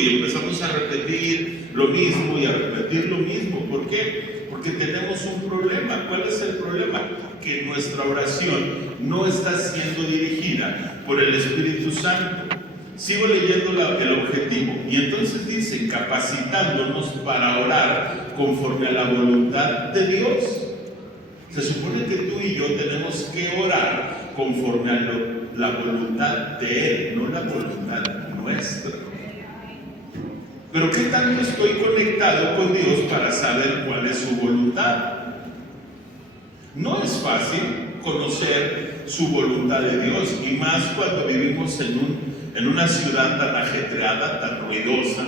Y empezamos a repetir lo mismo y a repetir lo mismo. ¿Por qué? Porque tenemos un problema. ¿Cuál es el problema? Que nuestra oración no está siendo dirigida por el Espíritu Santo. Sigo leyendo el objetivo. Y entonces dice, capacitándonos para orar conforme a la voluntad de Dios. Se supone que tú y yo tenemos que orar conforme a la voluntad de Él, no la voluntad nuestra. Pero ¿qué tanto estoy conectado con Dios para saber cuál es su voluntad? No es fácil conocer su voluntad de Dios, y más cuando vivimos en una ciudad tan ajetreada, tan ruidosa,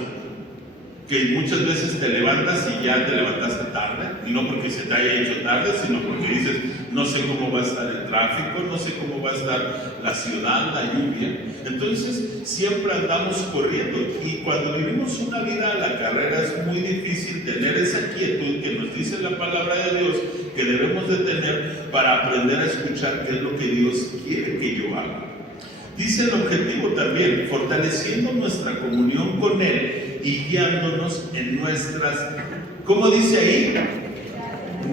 que muchas veces te levantas y ya te levantaste tarde, y no porque se te haya hecho tarde, sino porque dices, no sé cómo va a estar el tráfico, no sé cómo va a estar la ciudad, la lluvia. Entonces siempre andamos corriendo, y cuando vivimos una vida a la carrera es muy difícil tener esa quietud que nos dice la palabra de Dios que debemos de tener para aprender a escuchar qué es lo que Dios quiere que yo haga. Dice el objetivo también, fortaleciendo nuestra comunión con Él y guiándonos en nuestras, ¿cómo dice ahí?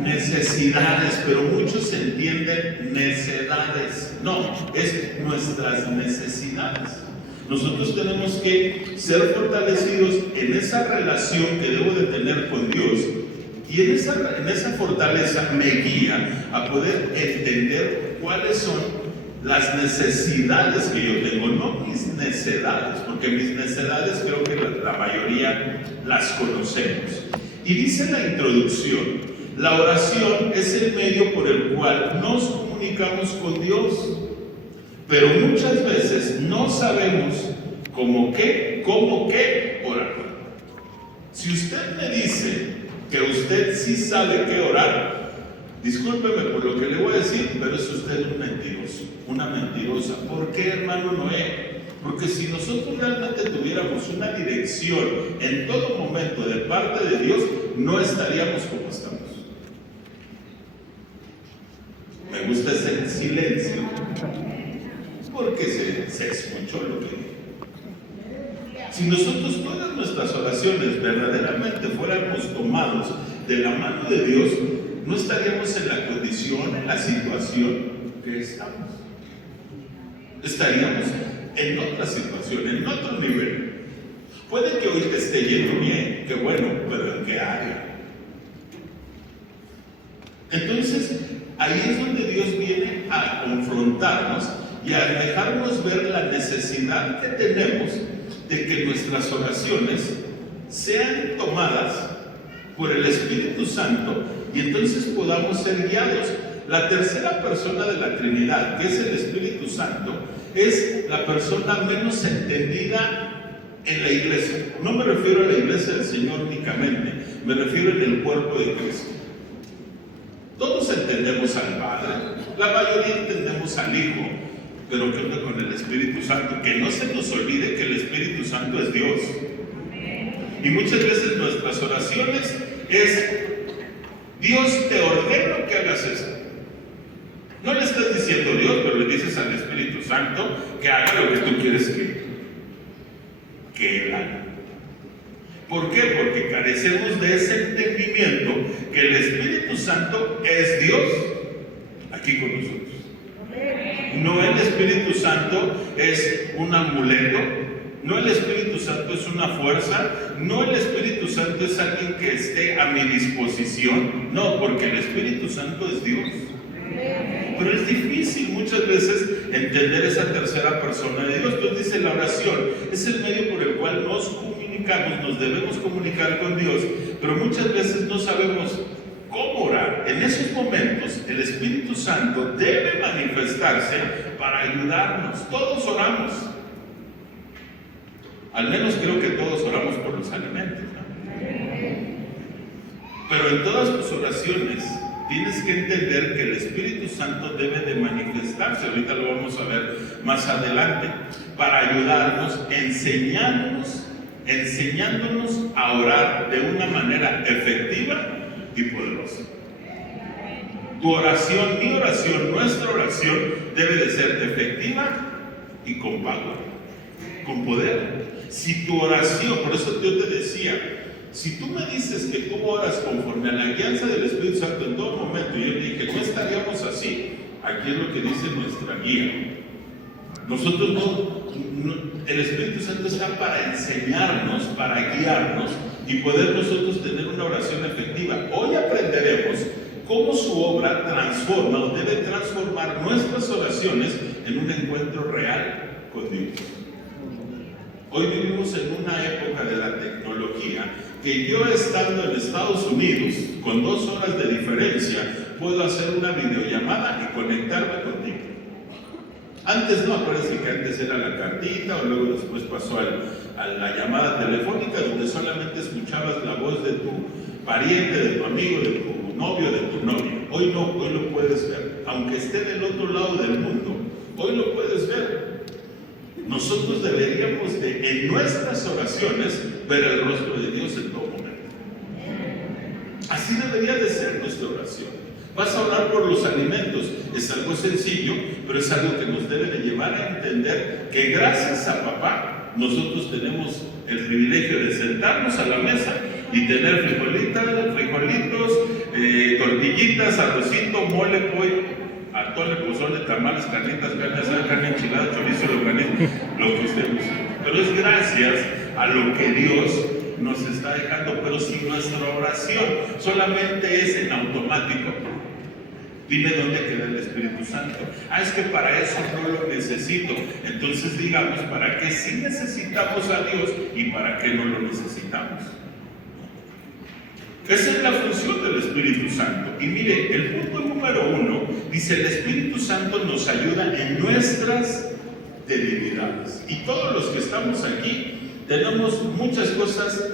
Necesidades, pero muchos entienden necedades. No, es nuestras necesidades. Nosotros tenemos que ser fortalecidos en esa relación que debo de tener con Dios, y en esa fortaleza me guía a poder entender cuáles son las necesidades que yo tengo, no mis necedades, porque mis necedades creo que la mayoría las conocemos. Y dice la introducción, la oración es el medio por el cual nos comunicamos con Dios, pero muchas veces no sabemos cómo qué orar. Si usted me dice que usted sí sabe qué orar, discúlpeme por lo que le voy a decir, pero es usted un mentiroso, una mentirosa. ¿Por qué, hermano Noé? Porque si nosotros realmente tuviéramos una dirección en todo momento de parte de Dios, no estaríamos como estamos. Me gusta ese silencio, porque se escuchó lo que dije. Si nosotros todas nuestras oraciones verdaderamente fuéramos tomados de la mano de Dios, no estaríamos en la condición, en la situación que estamos. Estaríamos en otra situación, en otro nivel. Puede que hoy te esté yendo bien, qué bueno, pero ¿en qué área? Entonces, ahí es donde Dios viene a confrontarnos y a dejarnos ver la necesidad que tenemos de que nuestras oraciones sean tomadas por el Espíritu Santo, y entonces podamos ser guiados. La tercera persona de la Trinidad, que es el Espíritu Santo, es la persona menos entendida en la iglesia. No me refiero a la iglesia del Señor únicamente, me refiero en el cuerpo de Cristo. Todos entendemos al Padre, la mayoría entendemos al Hijo, pero ¿qué onda con el Espíritu Santo? Que no se nos olvide que el Espíritu Santo es Dios. Y muchas veces nuestras oraciones es: Dios, te ordeno que hagas esto. No le estás diciendo a Dios, pero le dices al Espíritu Santo que haga lo que tú quieres que Él haga. ¿Por qué? Porque carecemos de ese entendimiento que el Espíritu Santo es Dios aquí con nosotros. No, el Espíritu Santo es un amuleto, no, el Espíritu Santo es una fuerza, no, el Espíritu Santo es alguien que esté a mi disposición. No, porque el Espíritu Santo es Dios. Pero es difícil muchas veces entender esa tercera persona de Dios. Entonces dice, la oración es el medio por el cual nos comunicamos, nos debemos comunicar con Dios, pero muchas veces no sabemos cómo orar. En esos momentos el Espíritu Santo debe manifestarse para ayudarnos. Todos oramos. Al menos creo que todos oramos por los alimentos, ¿no? Pero en todas tus oraciones tienes que entender que el Espíritu Santo debe de manifestarse. Ahorita lo vamos a ver más adelante, para ayudarnos, enseñándonos a orar de una manera efectiva y poderosa. Tu oración, mi oración, nuestra oración debe de ser efectiva y con poder. Si tu oración, por eso yo te decía, si tú me dices que tú oras conforme a la guianza del Espíritu Santo en todo momento, y yo te dije, no estaríamos así. Aquí es lo que dice nuestra guía. Nosotros el Espíritu Santo está para enseñarnos, para guiarnos y poder nosotros tener una oración efectiva. Hoy aprenderemos cómo su obra transforma o debe transformar nuestras oraciones en un encuentro real con Dios. Hoy vivimos en una época de la tecnología que yo, estando en Estados Unidos con 2 horas de diferencia, puedo hacer una videollamada y conectarme contigo. Antes no, acuérdense que antes era la cartita, o luego después pasó a la llamada telefónica, donde solamente escuchabas la voz de tu pariente, de tu amigo, de tu novio, de tu novia. Hoy no, hoy lo puedes ver. Aunque esté del otro lado del mundo, hoy lo puedes ver. Nosotros deberíamos en nuestras oraciones ver el rostro de Dios en todo momento. Así debería de ser nuestra oración. Vas a orar por los alimentos, es algo sencillo, pero es algo que nos debe de llevar a entender que gracias a papá nosotros tenemos el privilegio de sentarnos a la mesa y tener frijolitos, tortillitas, arrocito, mole, pollo, atole, pozole, tamales, carnitas, carne asada, carne enchilada, chorizo, longaniza, lo que usted use. Pero es gracias a lo que Dios nos está dejando. Pero si nuestra oración solamente es en automático, dime dónde queda el Espíritu Santo. Es que para eso no lo necesito. Entonces digamos, ¿para qué sí necesitamos a Dios y para qué no lo necesitamos? Esa es la función del Espíritu Santo. Y mire, el punto número 1 dice: el Espíritu Santo nos ayuda en nuestras debilidades. Y todos los que estamos aquí tenemos muchas cosas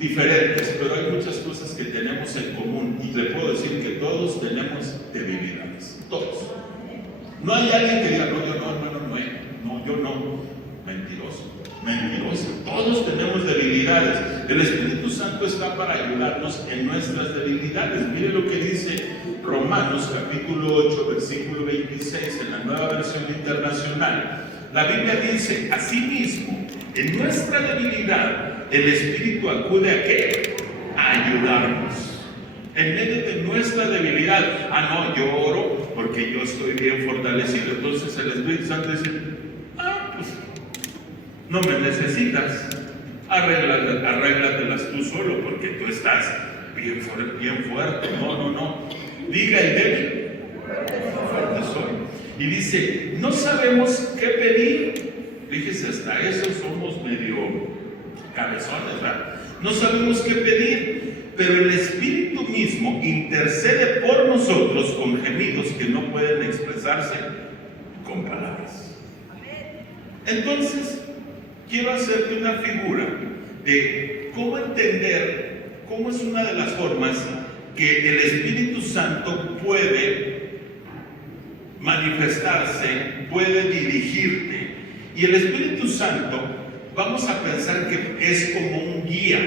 diferentes, pero hay muchas cosas que tenemos en común. Y le puedo decir que todos tenemos debilidades. Todos. No hay alguien que diga, no, yo no, hermano, no, yo no. Mentiroso. Todos tenemos debilidades. El Espíritu Santo está para ayudarnos en nuestras debilidades. Mire lo que dice Romanos capítulo 8, versículo 26, en la Nueva Versión Internacional. La Biblia dice: asimismo, en nuestra debilidad, el Espíritu acude ¿a qué? A ayudarnos. En medio de nuestra debilidad. No, yo oro porque yo estoy bien fortalecido. Entonces el Espíritu Santo dice: pues no me necesitas, arréglatelas tú solo, porque tú estás bien fuerte. No. Diga el débil, fuerte soy. Y dice: no sabemos qué pedir. Fíjese, hasta eso somos medio cabezones, ¿verdad? No sabemos qué pedir, pero el Espíritu mismo intercede por nosotros con gemidos que no pueden expresarse con palabras. Entonces, quiero hacerte una figura de cómo entender cómo es una de las formas que el Espíritu Santo puede manifestarse, puede dirigirte. Y el Espíritu Santo, vamos a pensar que es como un guía,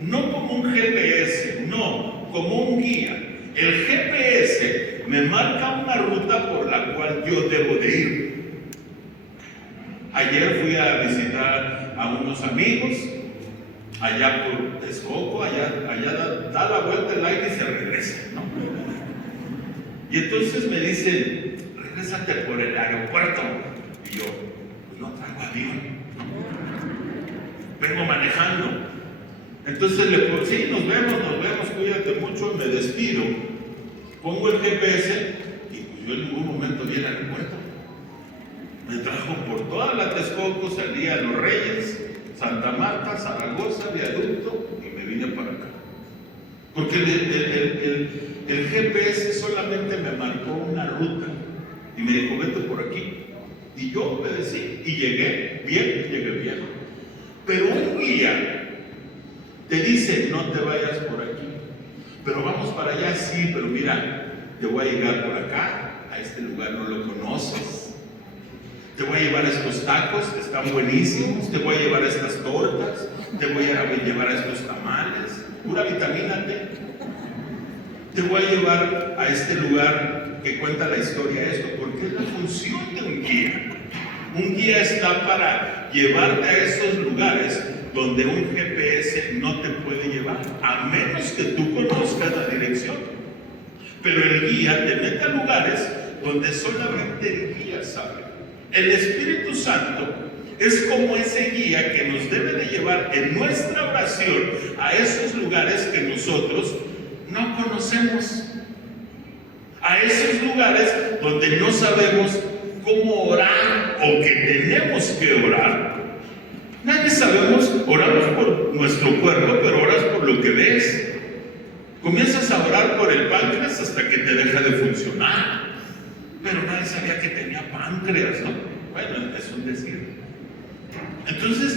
no como un GPS, no, como un guía. El GPS me marca una ruta por la cual yo debo de ir. Ayer fui a visitar a unos amigos allá por Texcoco, allá da la vuelta el aire y se regresa, ¿no? Y entonces me dicen: regrésate por el aeropuerto. Y yo: pues no traigo avión, vengo manejando. Entonces le digo: sí, nos vemos, cuídate mucho. Me despido, pongo el GPS y pues yo en ningún momento vi el aeropuerto. Me trajo por toda la Texcoco, salí a Los Reyes, Santa Marta, Zaragoza, Viaducto, y me vine para acá. Porque el GPS solamente me marcó una ruta y me dijo: vete por aquí. Y yo obedecí y llegué bien. Pero un guía te dice: no te vayas por aquí, pero vamos para allá. Sí, pero mira, te voy a llegar por acá, a este lugar no lo conoces. Te voy a llevar estos tacos, están buenísimos. Te voy a llevar estas tortas. Te voy a llevar a estos tamales. Pura vitamina D. Te voy a llevar a este lugar que cuenta la historia esto, porque es la función de un guía. Un guía está para para llevarte a esos lugares donde un GPS no te puede llevar, a menos que tú conozcas la dirección. Pero el guía te mete a lugares donde solamente el guía sabe. El Espíritu Santo es como ese guía que nos debe de llevar en nuestra oración a esos lugares que nosotros no conocemos, a esos lugares donde no sabemos cómo orar o que tenemos que orar. Nadie sabemos, oramos por nuestro cuerpo, pero oras por lo que ves. Comienzas a orar por el páncreas hasta que te deja de funcionar. Pero nadie sabía que tenía páncreas, ¿no? Bueno, es un decir. Entonces,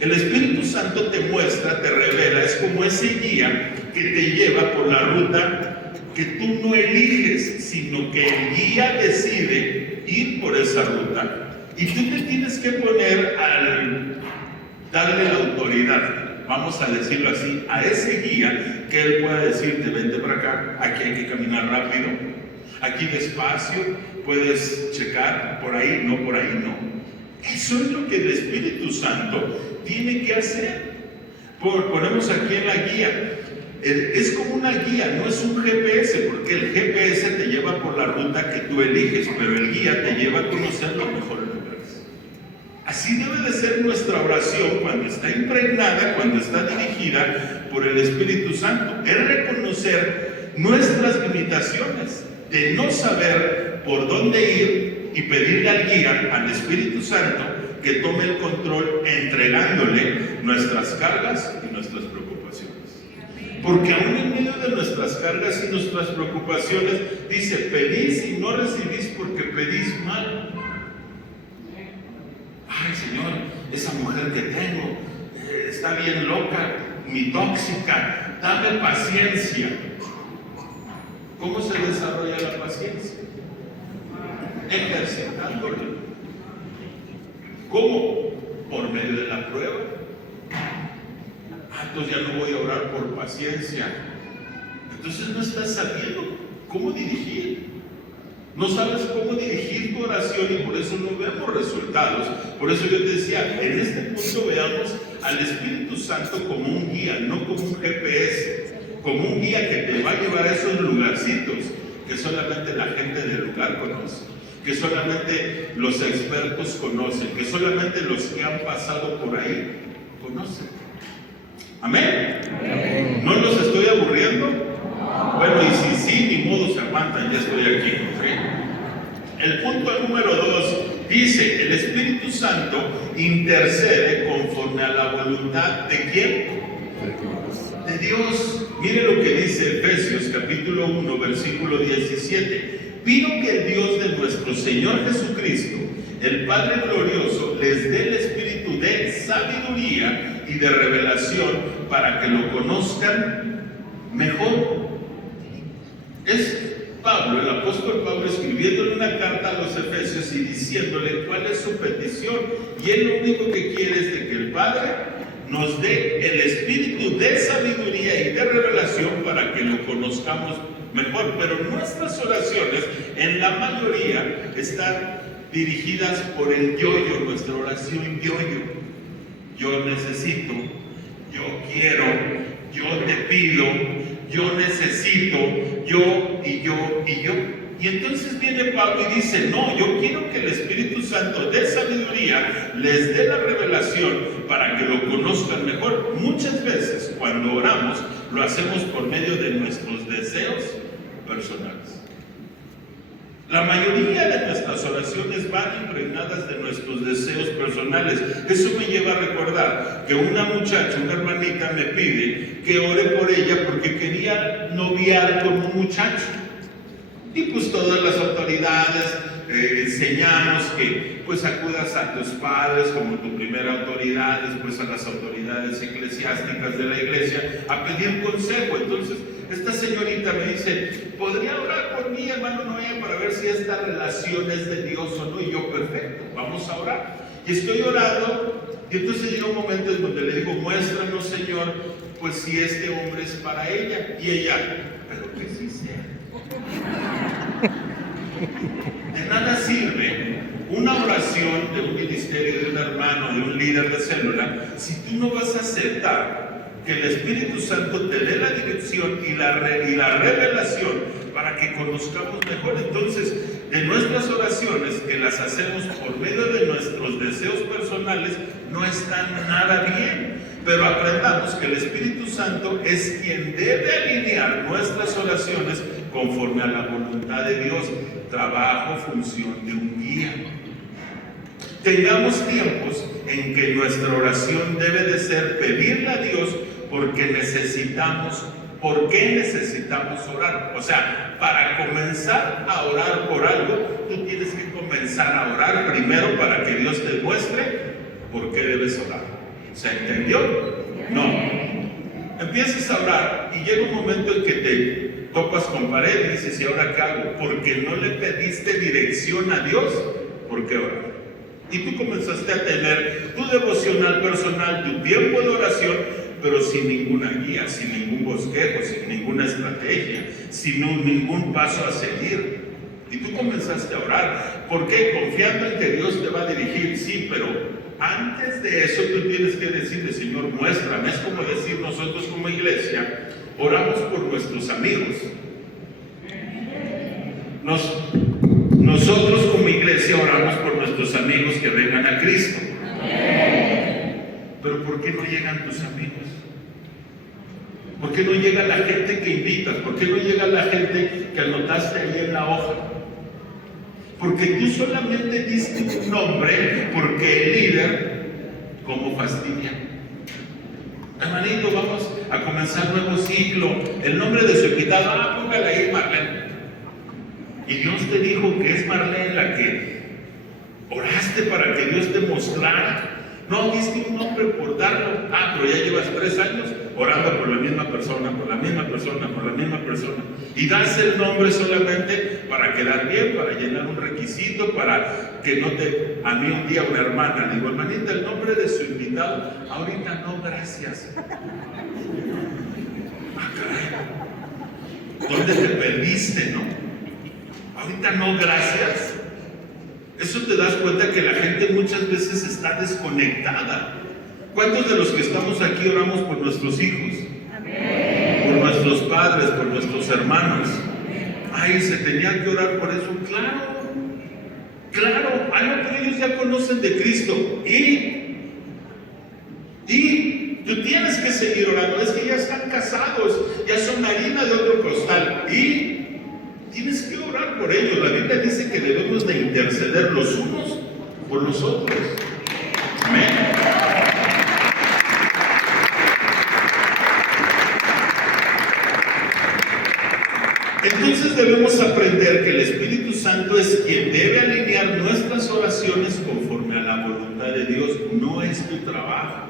el Espíritu Santo te muestra, te revela, es como ese guía que te lleva por la ruta que tú no eliges, sino que el guía decide ir por esa ruta. Y tú te tienes que poner al darle la autoridad, vamos a decirlo así, a ese guía, que él pueda decirte, vente para acá, aquí hay que caminar rápido, aquí despacio, puedes checar, por ahí no, por ahí no. Eso es lo que el Espíritu Santo tiene que hacer. Ponemos aquí en la guía, es como una guía, no es un GPS, porque el GPS te lleva por la ruta que tú eliges, pero el guía te lleva a conocer los mejores lugares. Así debe de ser nuestra oración cuando está impregnada, cuando está dirigida por el Espíritu Santo. Es reconocer nuestras limitaciones, de no saber por dónde ir y pedirle al guía, al Espíritu Santo, que tome el control entregándole nuestras cargas y nuestras preocupaciones. Porque aún en medio de nuestras cargas y nuestras preocupaciones, dice, pedís y no recibís porque pedís mal. Ay, Señor, esa mujer que tengo está bien loca, mi tóxica, dame paciencia. ¿Cómo se desarrolla la paciencia? Ejercitándole. ¿Cómo? Por medio de la prueba. Entonces ya no voy a orar por paciencia. Entonces no estás sabiendo cómo dirigir. No sabes cómo dirigir tu oración y por eso no vemos resultados. Por eso yo te decía, en este punto veamos al Espíritu Santo como un guía, no como un GPS, como un guía que te va a llevar a esos lugarcitos que solamente la gente del lugar conoce, que solamente los expertos conocen, que solamente los que han pasado por ahí conocen. ¿Amén? Amén. ¿No los estoy aburriendo? Bueno, y si sí, ni modo, se aguantan, ya estoy aquí. ¿Sí? El punto número 2 dice, el Espíritu Santo intercede conforme a la voluntad ¿de quién? De Dios. Mire lo que dice Efesios capítulo 1, versículo 17. Pido que el Dios de nuestro Señor Jesucristo, el Padre glorioso, les dé el espíritu de sabiduría y de revelación para que lo conozcan mejor. Es Pablo, el apóstol Pablo, escribiéndole una carta a los Efesios y diciéndole cuál es su petición. Y él lo único que quiere es de que el Padre nos dé el espíritu de sabiduría y de revelación para que lo conozcamos mejor. Pero nuestras oraciones, en la mayoría, están dirigidas por el yo-yo, nuestra oración yo-yo. Yo necesito, yo quiero, yo te pido, yo necesito, yo y yo y yo. Y entonces viene Pablo y dice, no, yo quiero que el Espíritu Santo dé sabiduría, les dé la revelación para que lo conozcan mejor. Muchas veces cuando oramos lo hacemos por medio de nuestros deseos personales. La mayoría de nuestras oraciones van impregnadas de nuestros deseos personales. Eso me lleva a recordar que una muchacha, una hermanita, me pide que ore por ella porque quería noviar con un muchacho. Y pues todas las autoridades enseñamos que pues acudas a tus padres como tu primera autoridad, después a las autoridades eclesiásticas de la iglesia a pedir consejo. Entonces esta señorita me dice, ¿podría orar por mí, hermano Noé, para ver si esta relación es de Dios o no? Y yo, perfecto, vamos a orar. Y estoy orando, y entonces llega un momento en donde le digo, muéstranos, Señor, pues si este hombre es para ella. Y ella, pero que sí sea. De nada sirve una oración de un ministerio ministerio, de un hermano, de un líder de célula, si tú no vas a aceptar que el Espíritu Santo te dé la dirección y la revelación para que conozcamos mejor? Entonces, de nuestras oraciones, que las hacemos por medio de nuestros deseos personales, no están nada bien. Pero aprendamos que el Espíritu Santo es quien debe alinear nuestras oraciones conforme a la voluntad de Dios. Trabajo, función de un guía. Tengamos tiempos en que nuestra oración debe de ser pedirle a Dios porque necesitamos. ¿Por qué necesitamos orar? O sea, para comenzar a orar por algo, tú tienes que comenzar a orar primero para que Dios te muestre por qué debes orar. ¿Se entendió? No. Empiezas a orar y llega un momento en que te topas con pared y dices, ¿y ahora qué hago? Porque no le pediste dirección a Dios, ¿por qué orar? Y tú comenzaste a tener tu devocional personal, tu tiempo de oración, pero sin ninguna guía, sin ningún bosquejo, sin ninguna estrategia, sin ningún paso a seguir. Y tú comenzaste a orar. ¿Por qué? Confiando en que Dios te va a dirigir, sí, pero antes de eso tú tienes que decirle, Señor, muéstrame. Es como decir, nosotros como iglesia oramos por nuestros amigos. Nosotros como iglesia oramos por nuestros amigos que vengan a Cristo. Pero ¿por qué no llegan tus amigos? ¿Por qué no llega la gente que invitas? ¿Por qué no llega la gente que anotaste ahí en la hoja? Porque tú solamente diste un nombre porque el líder, ¿cómo fastidia? Hermanito, vamos a comenzar nuevo ciclo. El nombre de su invitado, póngale ahí Marlene. Y Dios te dijo que es Marlene la que oraste para que Dios te mostrara. No, diste un nombre por darlo. Pero ya llevas 3 años orando por la misma persona, por la misma persona, por la misma persona. Y das el nombre solamente para quedar bien, para llenar un requisito, para que no te... A mí un día una hermana le digo, hermanita, el nombre de su invitado, ahorita no, gracias. Caray. ¿Dónde te perdiste, no? Ahorita no, gracias. Eso te das cuenta que la gente muchas veces está desconectada. ¿Cuántos de los que estamos aquí oramos por nuestros hijos? Amén. Por nuestros padres, por nuestros hermanos. Ay, se tenía que orar por eso. Claro, algo que ellos ya conocen de Cristo. Y tú tienes que seguir orando. Es que ya están casados, ya son harina de otro costal. Y tienes que orar por ellos. La Biblia dice que debemos de interceder los unos por los otros. Amén. Entonces debemos aprender que el Espíritu Santo es quien debe alinear nuestras oraciones conforme a la voluntad de Dios. No es tu trabajo.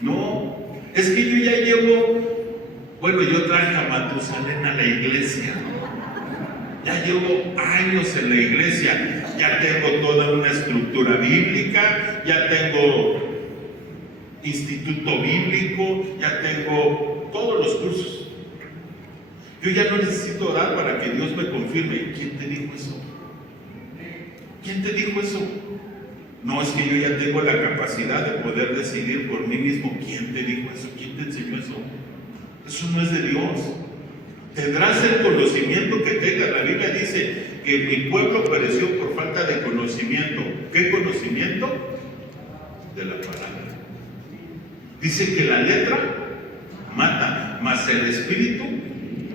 No, es que yo ya yo traje a Matusalén a la iglesia. Ya llevo años en la iglesia. Ya tengo toda una estructura bíblica. Ya tengo instituto bíblico. Ya tengo todos los cursos. Yo ya no necesito orar para que Dios me confirme. ¿Quién te dijo eso? ¿Quién te dijo eso? No, es que yo ya tengo la capacidad de poder decidir por mí mismo. ¿Quién te dijo eso? ¿Quién te enseñó eso? Eso no es de Dios. Tendrás el conocimiento que tengas. La Biblia dice que mi pueblo pereció por falta de conocimiento. ¿Qué conocimiento? De la palabra. Dice que la letra mata, mas el espíritu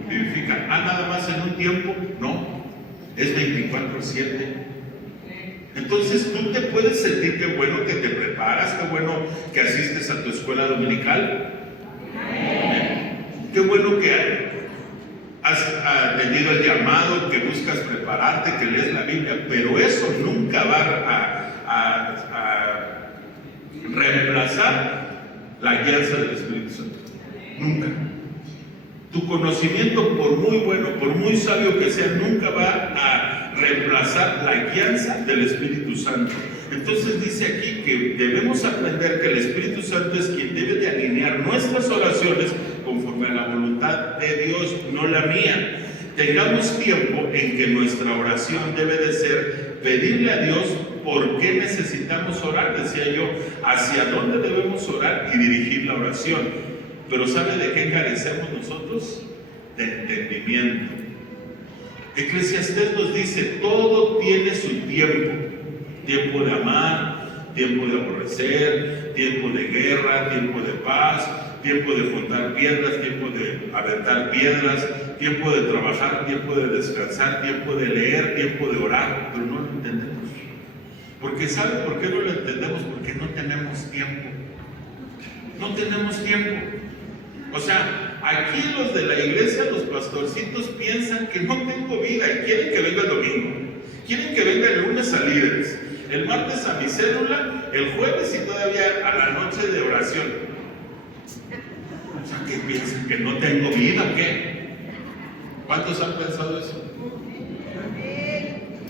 vivifica. Nada más en un tiempo. No, es 24/7. Entonces tú te puedes sentir qué bueno que te preparas, qué bueno que asistes a tu escuela dominical. Qué bueno que has tenido el llamado, que buscas prepararte, que lees la Biblia, pero eso nunca va a reemplazar la guianza del Espíritu Santo. Nunca. Tu conocimiento, por muy bueno, por muy sabio que sea, nunca va a reemplazar la guianza del Espíritu Santo. Entonces dice aquí que debemos aprender que el Espíritu Santo es quien debe de alinear nuestras oraciones conforme a la voluntad de Dios, no la mía. Tengamos tiempo en que nuestra oración debe de ser pedirle a Dios ¿por qué necesitamos orar? Decía yo, ¿hacia dónde debemos orar y dirigir la oración? Pero ¿sabe de qué carecemos nosotros? De entendimiento. Eclesiastés nos dice, todo tiene su tiempo. Tiempo de amar, tiempo de aborrecer, tiempo de guerra, tiempo de paz, tiempo de juntar piedras, tiempo de aventar piedras, tiempo de trabajar, tiempo de descansar, tiempo de leer, tiempo de orar, pero no lo entendemos. Porque ¿sabe por qué no lo entendemos? Porque no tenemos tiempo. No tenemos tiempo. O sea, aquí los de la iglesia, los pastorcitos, piensan que no tengo vida y quieren que venga el domingo. Quieren que venga el lunes a líderes, el martes a mi célula, el jueves y todavía a la noche de oración. O sea, ¿qué piensan? ¿Que no tengo vida? ¿Qué? ¿Cuántos han pensado eso?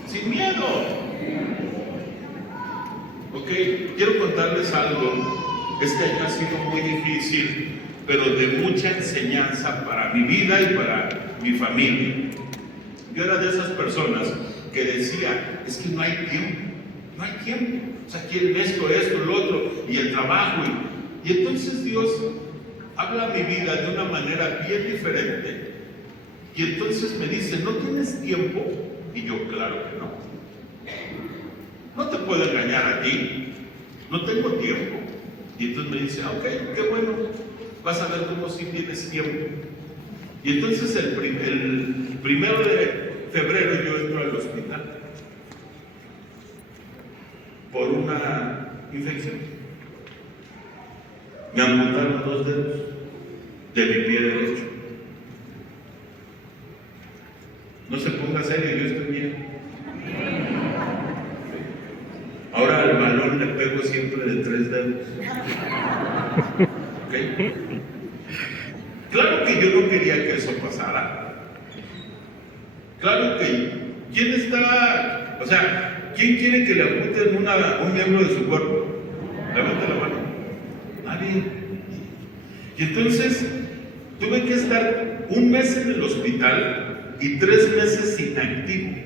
Sin miedo. Ok, quiero contarles algo. Este año ha sido muy difícil, pero de mucha enseñanza para mi vida y para mi familia. Yo era de esas personas que decía, es que no hay tiempo, no hay tiempo. O sea, quieren esto, lo otro, y el trabajo. Y entonces Dios habla a mi vida de una manera bien diferente. Y entonces me dice, ¿no tienes tiempo? Y yo, claro que no. No te puedo engañar a ti, no tengo tiempo. Y entonces me dice, ok, qué bueno, vas a ver cómo sí tienes tiempo. Y entonces el 1 de febrero yo entro al hospital por una infección. Me amputaron 2 dedos de mi pie derecho. No se ponga serio, yo estoy bien. Ahora al balón le pego siempre de 3 dedos. ¿Okay? Claro que yo no quería que eso pasara. Claro que, ¿quién está? O sea, ¿quién quiere que le amputen un miembro de su cuerpo? Levante la mano. Nadie. Y entonces tuve que estar 1 mes en el hospital y 3 meses inactivo.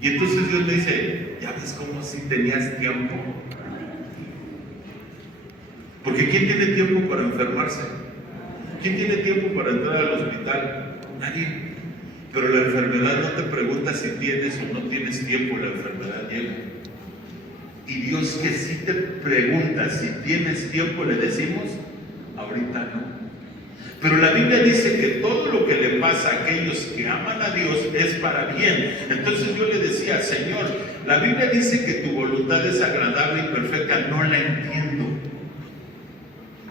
Y entonces Dios me dice, ¿ya ves cómo si tenías tiempo? Porque ¿quién tiene tiempo para enfermarse? ¿Quién tiene tiempo para entrar al hospital? Nadie. Pero la enfermedad no te pregunta si tienes o no tienes tiempo, la enfermedad llega. Y Dios que sí te pregunta si tienes tiempo, le decimos, ahorita no. Pero la Biblia dice que todo lo que le pasa a aquellos que aman a Dios es para bien. Entonces yo le decía, Señor, la Biblia dice que tu voluntad es agradable y perfecta, no la entiendo.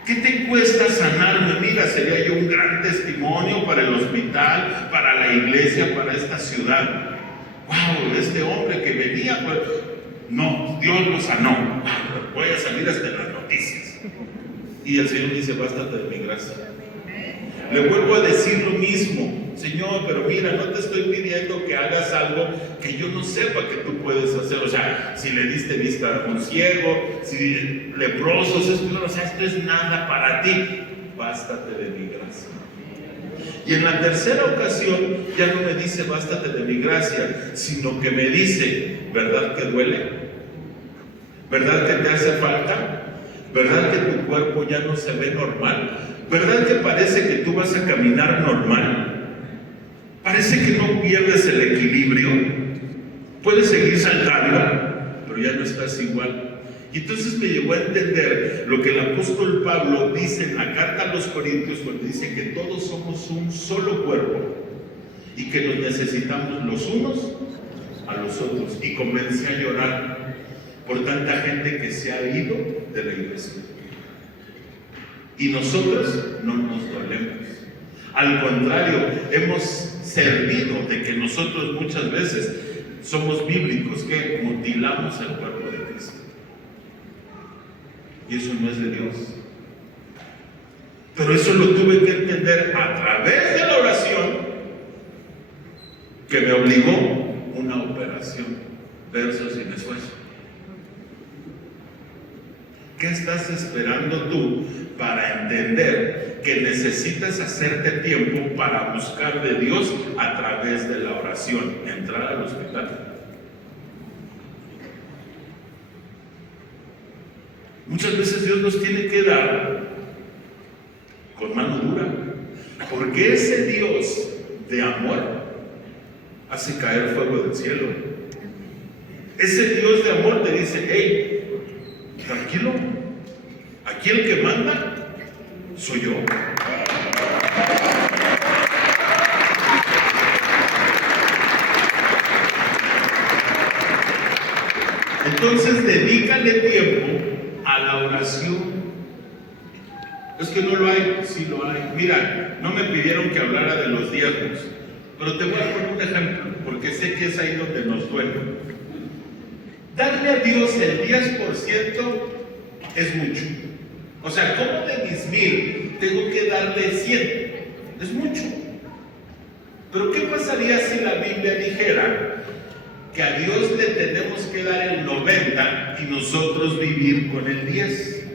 ¿Qué te cuesta sanarme? Mira, sería yo un gran testimonio para el hospital, para la iglesia, para esta ciudad. ¡Wow! Este hombre que venía, pues, no, Dios lo sanó. Voy a salir hasta en las noticias. Y el Señor dice, bástate de mi gracia. Le vuelvo a decir lo mismo, Señor, pero mira, no te estoy pidiendo que hagas algo que yo no sepa que tú puedes hacer. O sea, si le diste vista a un ciego, si leprosos, o sea, esto es nada para ti. Bástate de mi gracia. Y en la tercera ocasión ya no me dice bástate de mi gracia, sino que me dice, ¿verdad que duele? ¿Verdad que te hace falta? ¿Verdad que tu cuerpo ya no se ve normal? ¿Verdad que parece que tú vas a caminar normal? Parece que no pierdes el equilibrio. Puedes seguir saltando, pero ya no estás igual. Y entonces me llegó a entender lo que el apóstol Pablo dice en la carta a los Corintios, cuando dice que todos somos un solo cuerpo y que nos necesitamos los unos a los otros. Y comencé a llorar por tanta gente que se ha ido de la iglesia. Y nosotros no nos dolemos. Al contrario, hemos servido de que nosotros muchas veces somos bíblicos, que mutilamos el cuerpo de Cristo. Y eso no es de Dios. Pero eso lo tuve que entender a través de la oración, que me obligó una operación versus sin esfuerzo. ¿Qué estás esperando tú para entender que necesitas hacerte tiempo para buscar de Dios a través de la oración? Entrar al hospital. Muchas veces Dios nos tiene que dar con mano dura, porque ese Dios de amor hace caer fuego del cielo. Ese Dios de amor te dice: hey, tranquilo, aquí el que manda soy yo. Entonces dedícale tiempo a la oración. Es que no lo hay, sí lo hay. Mira, no me pidieron que hablara de los diezmos, pero te voy a poner un ejemplo, porque sé que es ahí donde nos duele. Darle a Dios el 10% es mucho. O sea, ¿cómo de mis 1000 tengo que darle 100? Es mucho. Pero ¿qué pasaría si la Biblia dijera que a Dios le tenemos que dar el 90 y nosotros vivir con el 10?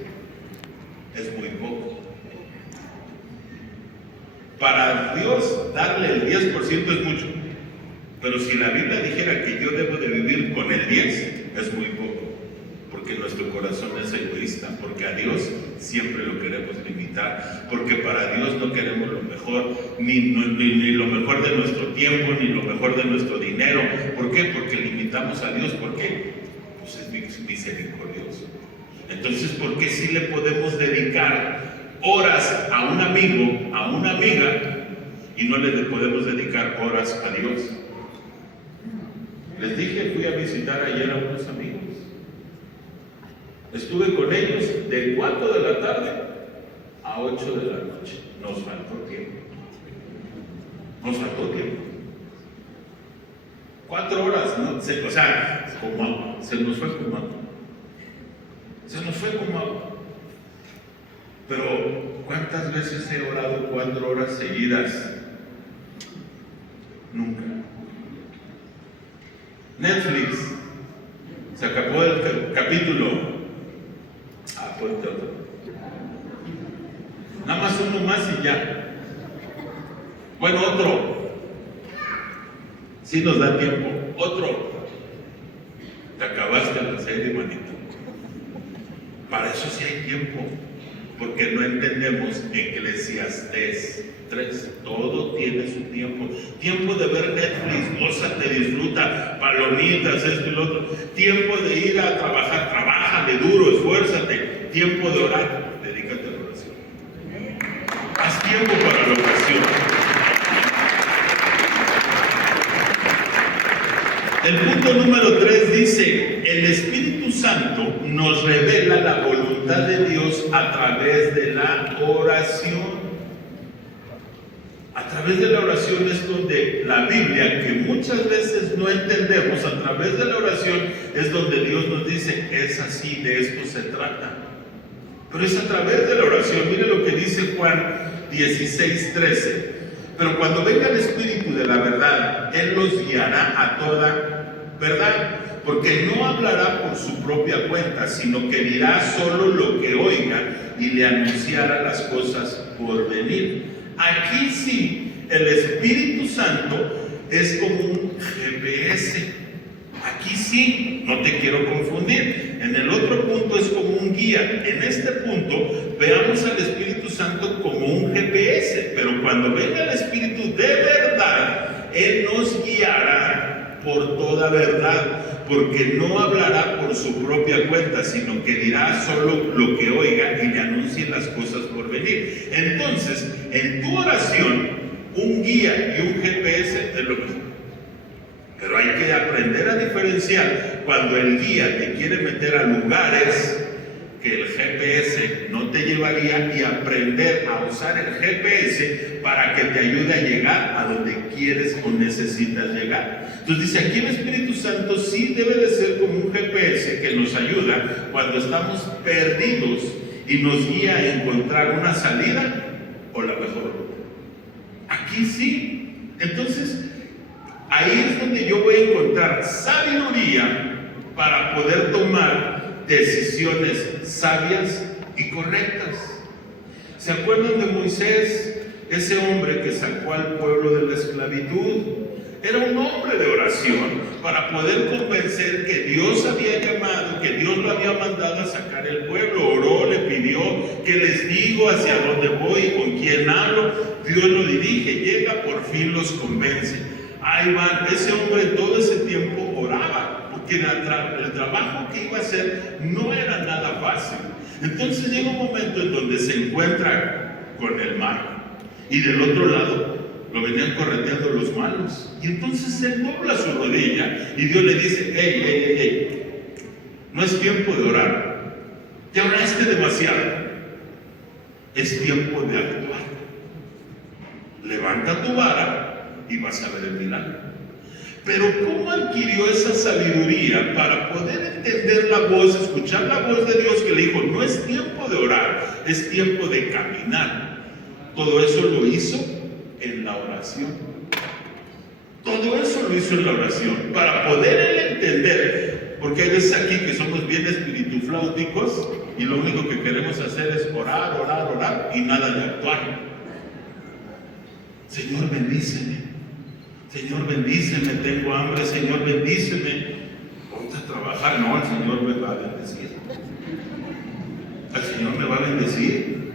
Es muy poco. Para Dios darle el 10% es mucho. Pero si la Biblia dijera que yo debo de vivir con el 10, es muy poco. Porque nuestro corazón es egoísta, porque a Dios siempre lo queremos limitar, porque para Dios no queremos lo mejor, ni lo mejor de nuestro tiempo, ni lo mejor de nuestro dinero. ¿Por qué? Porque limitamos a Dios. ¿Por qué? Pues es misericordioso. Entonces, ¿por qué sí le podemos dedicar horas a un amigo, a una amiga, y no le podemos dedicar horas a Dios? Les dije, fui a visitar ayer a unos amigos. Estuve con ellos de 4 de la tarde a 8 de la noche. Nos faltó tiempo. Nos faltó tiempo. 4 horas, ¿no? O sea, como agua. Se nos fue como agua. Se nos fue como agua. Pero, ¿cuántas veces he orado 4 horas seguidas? Nunca. Netflix se acabó el capítulo. Ponte otro. Nada más uno más y ya. Bueno, otro. Si nos da tiempo. Otro. Te acabaste la serie, manito. Para eso sí hay tiempo. Porque no entendemos Eclesiastés 3. Todo tiene su tiempo. Tiempo de ver Netflix, gózate, disfruta, palomitas, esto y lo otro. Tiempo de ir a trabajar, trabájale duro, esfuérzate. Tiempo de orar, dedícate a la oración. Haz tiempo para la oración. El punto número 3 dice: el Espíritu Santo nos revela la voluntad de Dios a través de la oración. A través de la oración es donde la Biblia, que muchas veces no entendemos, a través de la oración es donde Dios nos dice: es así, de esto se trata. Pero es a través de la oración. Mire lo que dice Juan 16:13. Pero cuando venga el Espíritu de la verdad, Él los guiará a toda verdad, porque no hablará por su propia cuenta, sino que dirá solo lo que oiga y le anunciará las cosas por venir. Aquí sí, el Espíritu Santo es como un GPS. Aquí sí, no te quiero confundir. En el otro punto es como un guía. En este punto veamos al Espíritu Santo como un GPS, pero cuando venga el Espíritu de verdad, Él nos guiará por toda verdad, porque no hablará por su propia cuenta, sino que dirá solo lo que oiga y le anuncie las cosas por venir. Entonces, en tu oración, un guía y un GPS es lo mismo. Pero hay que aprender a diferenciar cuando el guía te quiere meter a lugares que el GPS no te llevaría, y aprender a usar el GPS para que te ayude a llegar a donde quieres o necesitas llegar. Entonces dice aquí: el Espíritu Santo sí debe de ser como un GPS que nos ayuda cuando estamos perdidos y nos guía a encontrar una salida o la mejor ruta. Aquí sí. Entonces ahí es donde yo voy a encontrar sabiduría para poder tomar decisiones sabias y correctas. ¿Se acuerdan de Moisés? Ese hombre que sacó al pueblo de la esclavitud, Era un hombre de oración para poder convencer que Dios había llamado, que Dios lo había mandado a sacar el pueblo. Oró, le pidió, que les digo hacia dónde voy y con quién hablo. Dios lo dirige, llega, por fin los convence. Ahí van, ese hombre todo ese tiempo oraba, porque el trabajo que iba a hacer no era nada fácil. Entonces llega un momento en donde se encuentra con el mar, y del otro lado lo venían correteando los malos. Y entonces él dobla su rodilla y Dios le dice: hey, no es tiempo de orar, ya oraste demasiado, es tiempo de actuar. Levanta tu vara y vas a ver el milagro. Pero ¿cómo adquirió esa sabiduría para poder entender la voz, escuchar la voz de Dios que le dijo: no es tiempo de orar, es tiempo de caminar? Todo eso lo hizo en la oración. Todo eso lo hizo en la oración, para poder él entender, porque hay veces aquí que somos bien espiritufláuticos y lo único que queremos hacer es orar y nada de actuar. Señor, bendíceme. Señor, bendíceme, tengo hambre. Señor, bendíceme. Ponte a trabajar. No, el Señor me va a bendecir. El Señor me va a bendecir.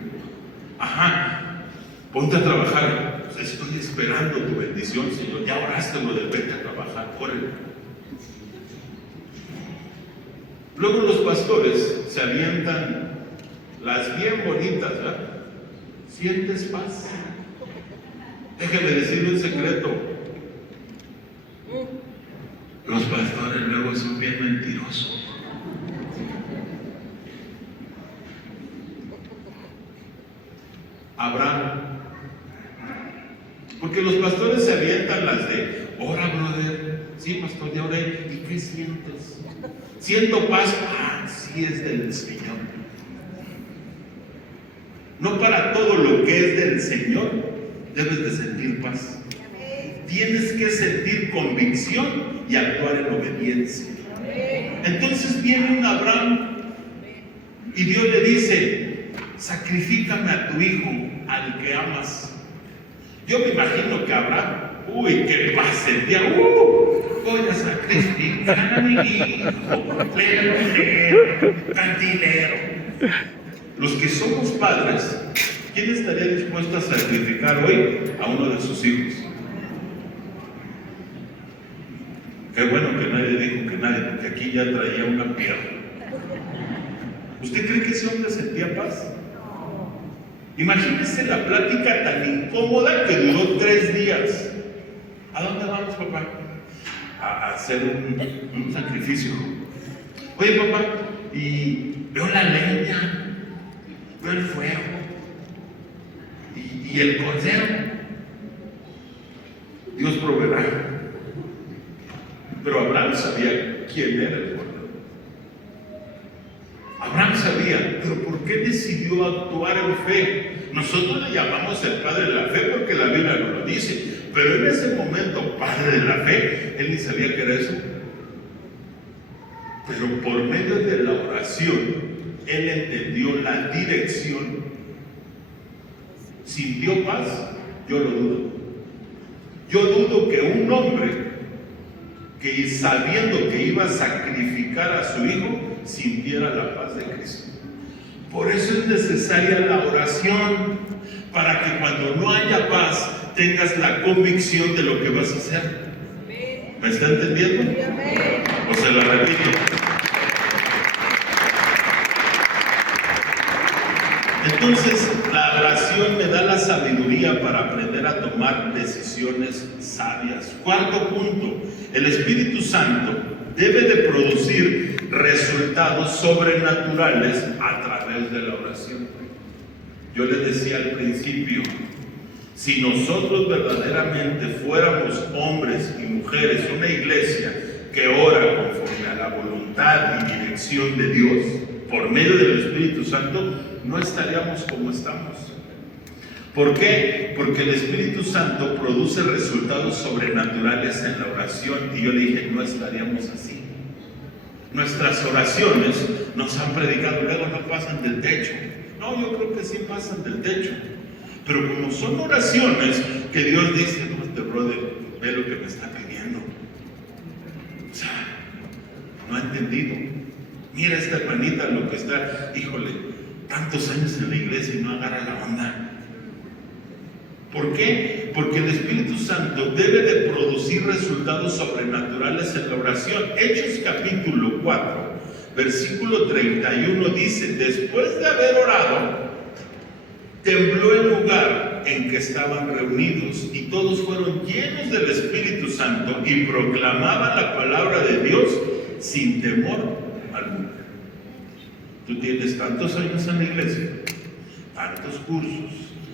Ajá, ponte a trabajar. Estoy esperando tu bendición, Señor. Ya oraste lo de vete a trabajar, órale. Luego los pastores se avientan las bien bonitas, ¿verdad? ¿Sientes paz? Déjeme decirle un secreto. Los pastores luego son bien mentirosos. Abraham, porque los pastores se avientan las de: ora, brother. Sí, pastor, ya oré. ¿Y qué sientes? Siento paz. Ah, sí, es del Señor. No para todo lo que es del Señor debes de sentir paz. Tienes que sentir convicción y actuar en obediencia. Entonces viene un Abraham y Dios le dice: sacrifícame a tu hijo, al que amas. Yo me imagino que Abraham, qué paz sentía. Voy a sacrificar a mi hijo, cantinero. Los que somos padres, ¿quién estaría dispuesto a sacrificar hoy a uno de sus hijos? Qué bueno que nadie dijo que nadie, porque aquí ya traía una pierna. ¿Usted cree que ese hombre sentía paz? Imagínese la plática tan incómoda que duró 3 días. ¿A dónde vamos, papá? A hacer un sacrificio. Oye, papá, y veo la leña, veo el fuego y el cordero. Dios proveerá. Pero Abraham sabía quién era el cordero. Abraham sabía, pero ¿por qué decidió actuar en fe? Nosotros le llamamos el padre de la fe porque la Biblia no lo dice, pero en ese momento, padre de la fe, él ni sabía que era eso. Pero por medio de la oración, él entendió la dirección. ¿Sintió paz? Yo lo dudo. Yo dudo que un hombre que, sabiendo que iba a sacrificar a su hijo, sintiera la paz de Cristo. Por eso es necesaria la oración, para que cuando no haya paz tengas la convicción de lo que vas a hacer. ¿Me está entendiendo? O se la repito. Entonces, la oración me da la sabiduría para aprender a tomar decisiones sabias. Cuarto punto, el Espíritu Santo debe de producir resultados sobrenaturales a través de la oración. Yo les decía al principio, si nosotros verdaderamente fuéramos hombres y mujeres, una iglesia que ora conforme a la voluntad y dirección de Dios, por medio del Espíritu Santo, no estaríamos como estamos. ¿Por qué? Porque el Espíritu Santo produce resultados sobrenaturales en la oración, y yo le dije, no estaríamos así. Nuestras oraciones nos han predicado, luego no pasan del techo. No, yo creo que sí pasan del techo. Pero como son oraciones que Dios dice: no, este brother ve lo que me está pidiendo. O sea, no ha entendido. Mira esta hermanita lo que está, híjole, tantos años en la iglesia y no agarra la onda. ¿Por qué? Porque el Espíritu Santo debe de producir resultados sobrenaturales en la oración. Hechos capítulo 4, versículo 31 dice: después de haber orado, tembló el lugar en que estaban reunidos y todos fueron llenos del Espíritu Santo y proclamaban la palabra de Dios sin temor alguno. Tú tienes tantos años en la iglesia, tantos cursos,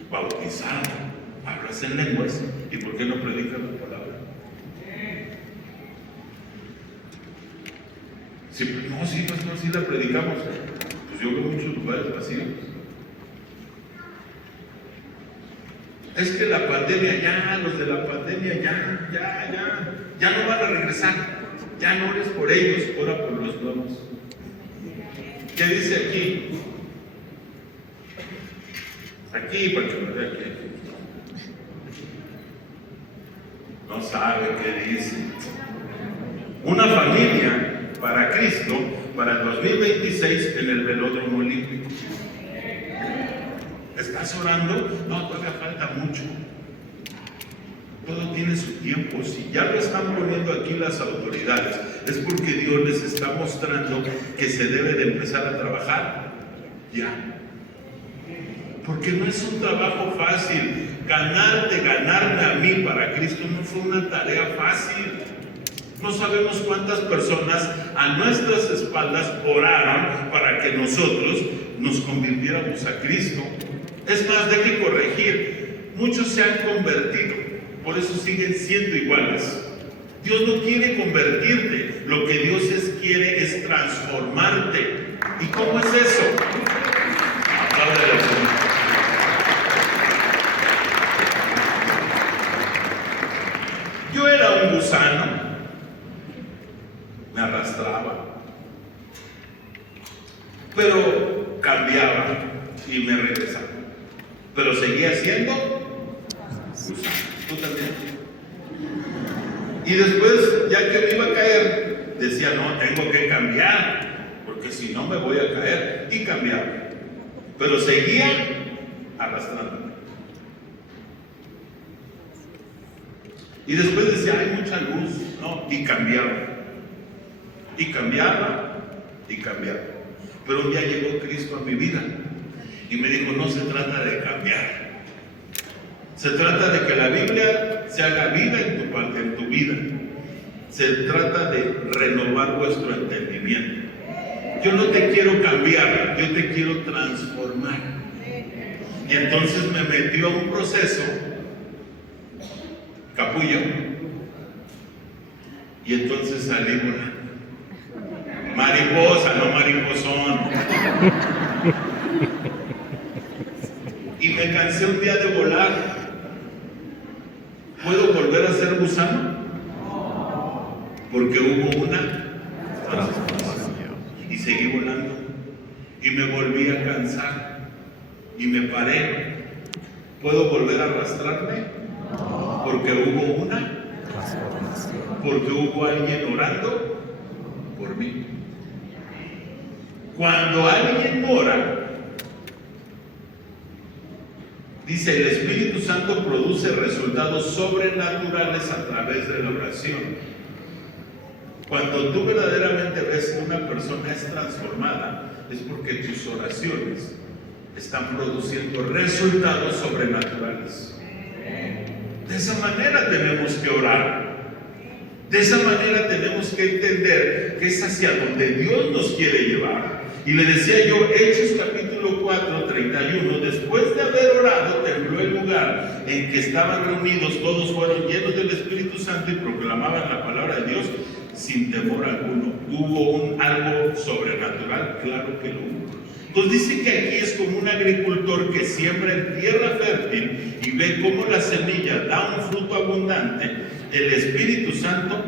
bautizado, hablas en lenguas, ¿y por qué no predicas la palabra? Sí, no, sí, pastor, sí la predicamos. Pues yo veo muchos lugares vacíos. Es que la pandemia ya, los de la pandemia ya no van a regresar. Ya no ores por ellos, ora por los nuevos. ¿Qué dice aquí? Aquí, para que lo vea aquí. No sabe qué dice. Una familia para Cristo para el 2026 en el Velódromo Olímpico. ¿Estás orando? No, todavía falta mucho. Todo tiene su tiempo. Si ya lo están poniendo aquí las autoridades, es porque Dios les está mostrando que se debe de empezar a trabajar ya. Porque no es un trabajo fácil. Ganarme a mí para Cristo no fue una tarea fácil. No sabemos cuántas personas a nuestras espaldas oraron para que nosotros nos convirtiéramos a Cristo. Es más, de que corregir. Muchos se han convertido, por eso siguen siendo iguales. Dios no quiere convertirte, lo que Dios quiere es transformarte. ¿Y cómo es eso? Apláudele al Señor. Yo era un gusano, me arrastraba, pero cambiaba y me regresaba. Pero seguía siendo gusano. Tú también. Y después, ya que me iba a caer, decía, no, tengo que cambiar, porque si no me voy a caer. Y cambiaba. Pero seguía arrastrándome. Y después decía, hay mucha luz, ¿no? Y cambiaba. Y cambiaba, y cambiaba. Pero un día llegó Cristo a mi vida y me dijo, no se trata de cambiar. Se trata de que la Biblia se haga vida en tu vida. Se trata de renovar vuestro entendimiento. Yo no te quiero cambiar, yo te quiero transformar. Y entonces me metió a un proceso capullo. Y entonces salí volando. Mariposa, no mariposón. Y me cansé un día de volar. ¿Puedo volver a ser gusano? Porque hubo una transformación. Y seguí volando. Y me volví a cansar. Y me paré. ¿Puedo volver a arrastrarme? Porque hubo una transformación. Porque hubo alguien orando por mí. Cuando alguien ora, dice, el Espíritu Santo produce resultados sobrenaturales a través de la oración. Cuando tú verdaderamente ves que una persona es transformada, es porque tus oraciones están produciendo resultados sobrenaturales. De esa manera tenemos que orar. De esa manera tenemos que entender que es hacia donde Dios nos quiere llevar. Y le decía yo, Hechos capítulo 4, 31, después de haber orado, tembló el lugar en que estaban reunidos, todos fueron llenos del Espíritu Santo y proclamaban la palabra de Dios sin temor alguno. ¿Hubo algo sobrenatural? Claro que lo hubo. Entonces dice que aquí es como un agricultor que siembra en tierra fértil y ve cómo la semilla da un fruto abundante. El Espíritu Santo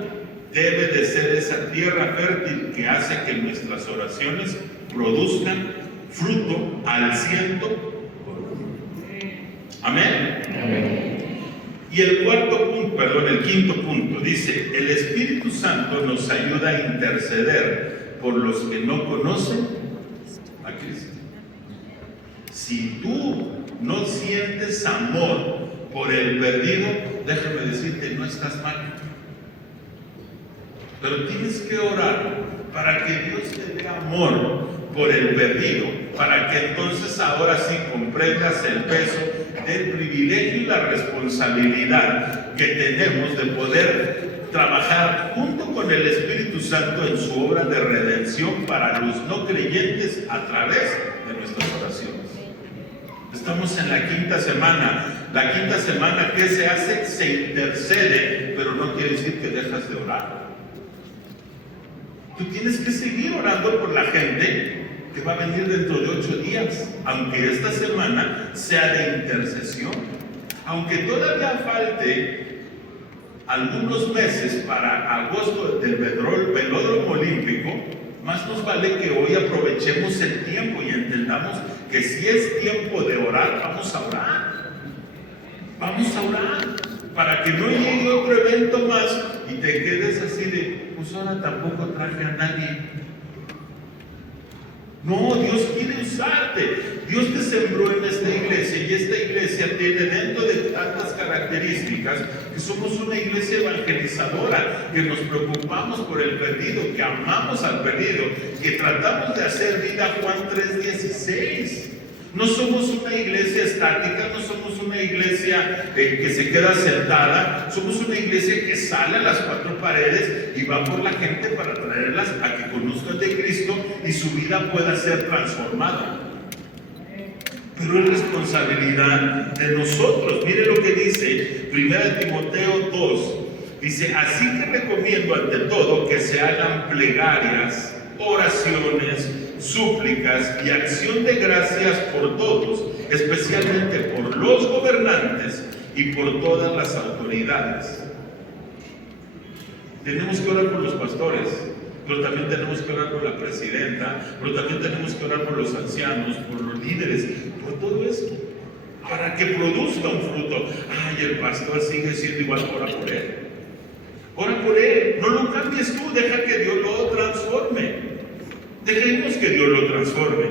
debe de ser esa tierra fértil que hace que nuestras oraciones produzcan fruto al 100%. Amén. Amén. Y el quinto punto, dice, el Espíritu Santo nos ayuda a interceder por los que no conocen a Cristo. Si tú no sientes amor por el perdido, déjame decirte, no estás mal. Pero tienes que orar para que Dios te dé amor por el perdido, para que entonces ahora sí comprendas el peso del privilegio y la responsabilidad que tenemos de poder trabajar junto con el Espíritu Santo en su obra de redención para los no creyentes a través de nuestras oraciones. Estamos en la quinta semana. La quinta semana, ¿qué se hace? Se intercede, pero no quiere decir que dejas de orar. Tú tienes que seguir orando por la gente que va a venir dentro de 8 días, aunque esta semana sea de intercesión, aunque todavía falte algunos meses para agosto del velódromo olímpico. Más nos vale que hoy aprovechemos el tiempo y entendamos que si es tiempo de orar, vamos a orar. Vamos a orar para que no llegue otro evento más y te quedes así de, pues ahora tampoco traje a nadie. No, Dios quiere usarte. Dios te sembró en esta iglesia y esta iglesia tiene dentro de tantas características que somos una iglesia evangelizadora, que nos preocupamos por el perdido, que amamos al perdido, que tratamos de hacer vida Juan 3:16. No somos una iglesia estática, no somos una iglesia que se queda sentada, somos una iglesia que sale a las 4 paredes y va por la gente para traerlas a que conozcan de Cristo y su vida pueda ser transformada. Pero es responsabilidad de nosotros. Mire lo que dice 1 Timoteo 2. Dice, así que recomiendo ante todo que se hagan plegarias, oraciones, súplicas y acción de gracias por todos, especialmente por los gobernantes y por todas las autoridades. Tenemos que orar por los pastores, pero también tenemos que orar por la presidenta, pero también tenemos que orar por los ancianos, por los líderes, por todo eso, para que produzca un fruto. Ay, el pastor sigue siendo igual, ora por él. Ora por él, no lo cambies tú, deja que Dios lo transforme. Dejemos que Dios lo transforme.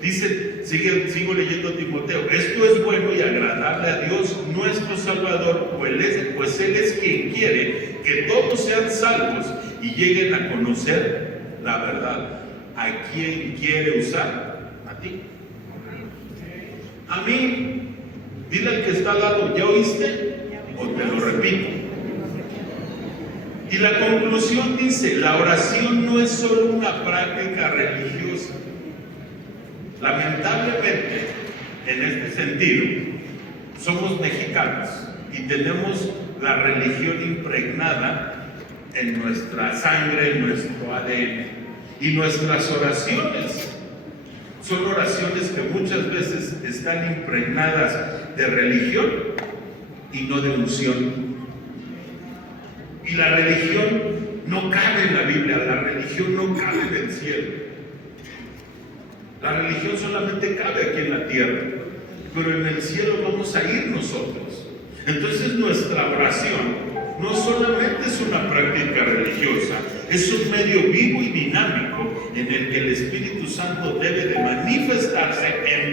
Dice, sigo leyendo Timoteo, esto es bueno y agradable a Dios nuestro Salvador, pues Él es quien quiere que todos sean salvos y lleguen a conocer la verdad. ¿A quién quiere usar? A ti. A mí. Dile al que está al lado, ¿ya oíste? O te lo repito. Y la conclusión dice, la oración no es solo una práctica religiosa. Lamentablemente, en este sentido, somos mexicanos y tenemos la religión impregnada en nuestra sangre, en nuestro ADN. Y nuestras oraciones son oraciones que muchas veces están impregnadas de religión y no de unción. Y la religión no cabe en la Biblia, la religión no cabe en el cielo. La religión solamente cabe aquí en la tierra, pero en el cielo vamos a ir nosotros. Entonces nuestra oración no solamente es una práctica religiosa, es un medio vivo y dinámico en el que el Espíritu Santo debe de manifestarse en